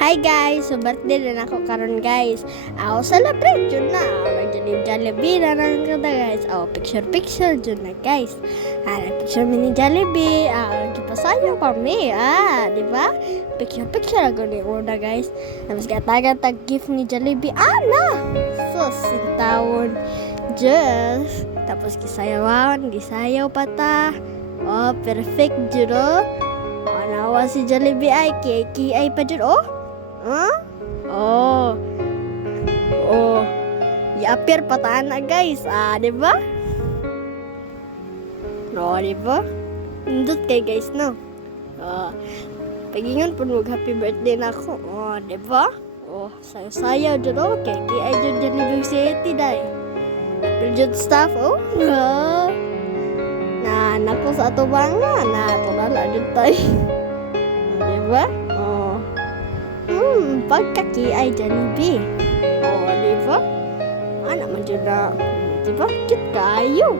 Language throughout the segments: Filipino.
Hi guys! So birthday na ako karon guys. Ako celebrate yun na. Jollibee na lang kada guys. Picture yun na guys. Picture mini Jollibee. Gipasayo kami. Di ba? Picture ako ni una guys. Tapos katagan tag gift ni Jollibee. So sintawon. Just. Tapos gisayaw pa ta. Perfect juro. Nawa si Jollibee ay keki ay pa dyan. I-appear pataan na guys. Di ba? Di ba? Indot kay guys, no? Pagingon po mag-happy birthday na ako. Di ba? Sayo-sayo dyan. Keki ay dyan Jollibee City dahil. Appear dyan staff. Nako sa ato ba nga? Tulala dyan tayo. Di ba? Pagkaki ay Jollibee. Di ba? Naman dyan na. Di ba? Cute kayo.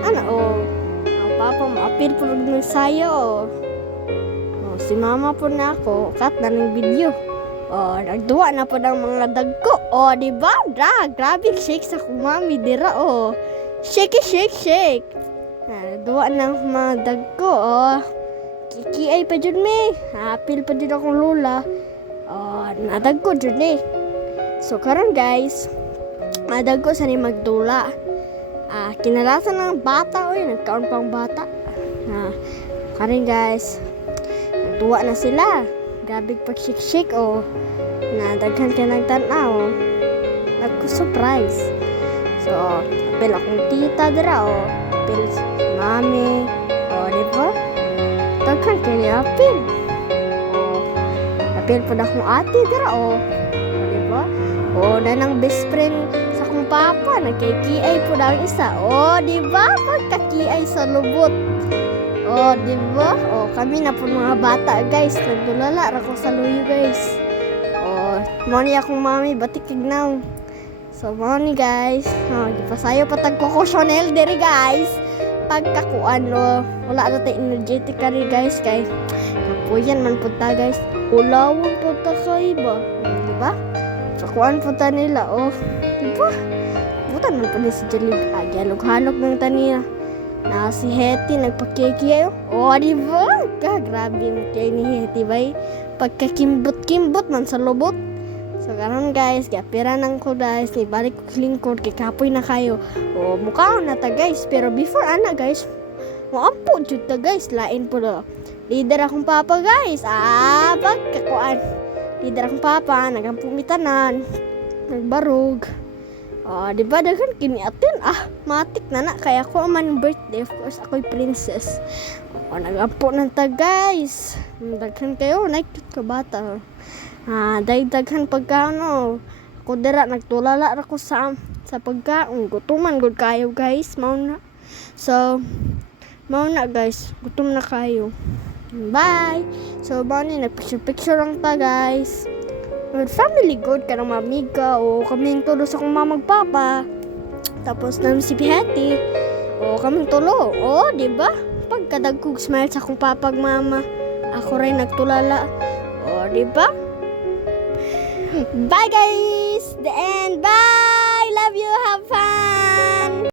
Ang papa mo, appeal po ng sayo. Si mama po na ako, cut na ng video. Nagduwa na po ng mga dagko. Di ba? Grabe shake sa kumami dira. Shake. Nagduwa ng mga dagko. Kiki ay pa dyan me. Appeal pa din akong lola. Nadagko dyan So karon guys, nadagko sa ni magdula. Kinalasan ng bata. Nagkaon pang bata. Karon guys, nagduwa na sila. Grabe pag shake. Nadaghan ka nagtanaw. Nagko-surprise. So, apel akong tita dira. Apel si mami. Di ba? Daghan ka niya apel. Apel po na akong ate dira. Di ba? Nanang best friend sa akong papa. Nagkikiay po na ang isa. Di ba? Pagkakiay sa lubot. Di ba? Kami na po mga bata guys. Nagdulala ra ko sa luyo guys. Mani akong mami batik tignaw. So mani guys. Gipasayo patag ko Chanel diri guys. Pagkakuan wala na tayo energetic kari guys kay kapuyan man punta guys. Ulawon punta kay ba? Di ba? Kakuan punta nila. Di ba? Butan man pala si Jollibee. Halog-halog ng tanina. Si Hetty nagpakeki di ba? Grabe mo kay ni Hetty bay. Pagkakimbot-kimbot man sa lubot. So karon guys, kapira nang ko guys, ibalik ko lingkod kay kapoy na kayo. Mukha na ta guys, pero before guys, moampo jud ta guys, lain po do. Leader akong papa guys. Pagkakuan. Leader akong papa, nagampumitanan, nagbarog. Di ba daghan kini atin? Matik na kaya ko man birthday, of course ako'y princess. Nagampo na ta guys. Daghan kayo, nakit ka bata. Daghan pagkaon. Ako dira nagtulala ra ko sa pagkaon. Gutuman gud kayo guys, mao na. So mao na guys, gutom na kayo. Bye. So bani nagpicture lang ta guys. With family good karang mamiga kaming tulo sa akong mama magpapa. Tapos namin si Hetty. Kaming tulo. Di ba? Pagkadagkog smile sa akong papag mama. Ako rin nagtulala. Di ba? Bye guys! The end. Bye!